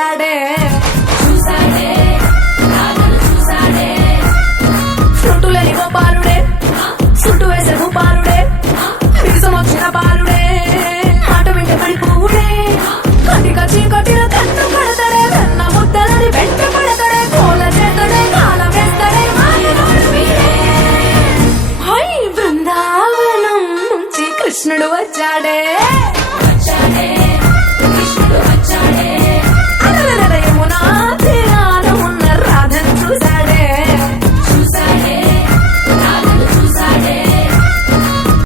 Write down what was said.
చూసాడే చుట్టులేని గోపాలుడే చుట్టూ వేసే గోపాలుడే మీసం వచ్చిన బాలుడే మాట వెంట పడిపోవుడే కటిక చీకటిలో కన్ను పడతాడే కన్న ముద్దలని వెంట పడతాడే కోల చేతడే కాల వేస్తాడే మాయనోడు వీడే. హై బృందావనం నుంచి కృష్ణుడు వచ్చాడే.